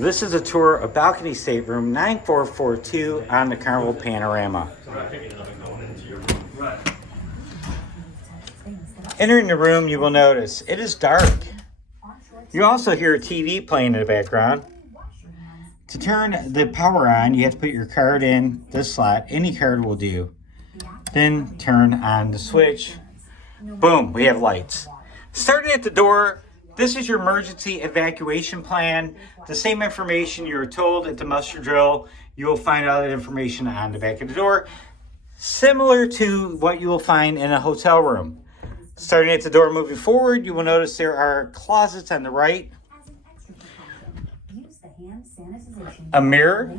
This is a tour of Balcony Stateroom 9442 on the Carnival Panorama. Entering the room, you will notice it is dark. You also hear a TV playing in the background. To turn the power on, you have to put your card in this slot. Any card will do. Then turn on the switch. Boom, we have lights. Starting at the door, this is your emergency evacuation plan. The same information you were told at the muster drill, you will find out that information on the back of the door, similar to what you will find in a hotel room. Starting at the door, moving forward, you will notice there are closets on the right, a mirror.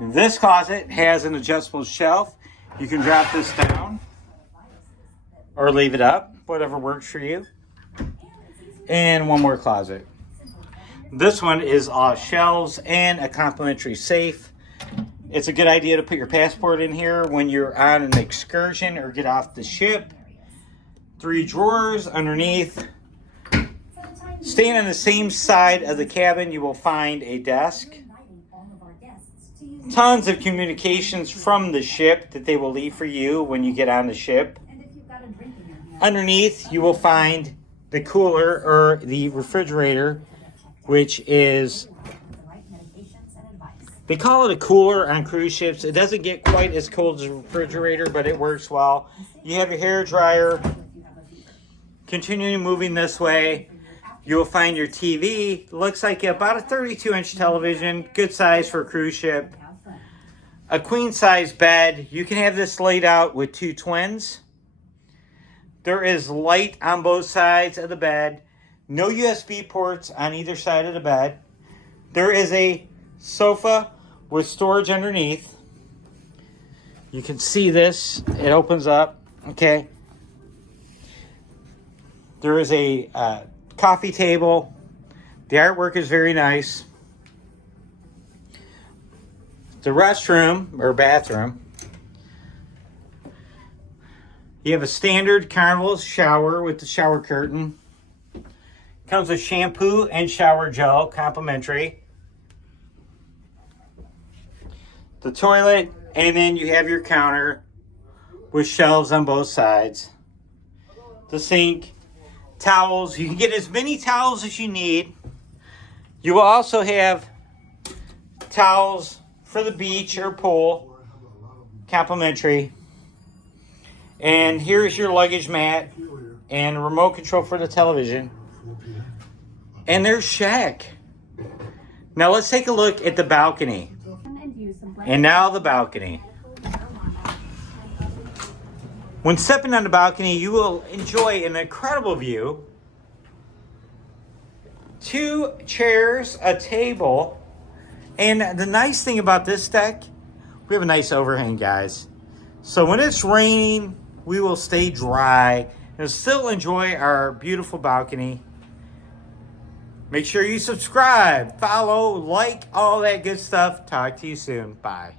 This closet has an adjustable shelf. You can drop this down or leave it up, whatever works for you. And one more closet. This one is off shelves and a complimentary safe. It's a good idea to put your passport in here when you're on an excursion or get off the ship. 3 drawers underneath. Staying on the same side of the cabin, you will find a desk. Tons of communications from the ship that they will leave for you when you get on the ship. Underneath, you will find the cooler or the refrigerator, which is, they call it a cooler on cruise ships. It doesn't get quite as cold as a refrigerator, but it works well. You have your hair dryer. Continuing moving this way, you will find your TV. Looks like about a 32-inch television, good size for a cruise ship. A queen-size bed. You can have this laid out with 2 twins. There is light on both sides of the bed. No USB ports on either side of the bed. There is a sofa with storage underneath. You can see this. It opens up. Okay. There is a coffee table. The artwork is very nice. The restroom or bathroom. You have a standard Carnival shower with the shower curtain. Comes with shampoo and shower gel, complimentary. The toilet, and then you have your counter with shelves on both sides. The sink, towels. You can get as many towels as you need. You will also have towels for the beach or pool, complimentary. And here's your luggage mat and a remote control for the television. And there's Shack. Now let's take a look at the balcony. And now the balcony. When stepping on the balcony, you will enjoy an incredible view. 2 chairs, a table. And the nice thing about this deck, we have a nice overhang, guys. So when it's raining, we will stay dry and still enjoy our beautiful balcony. Make sure you subscribe, follow, like, all that good stuff. Talk to you soon. Bye.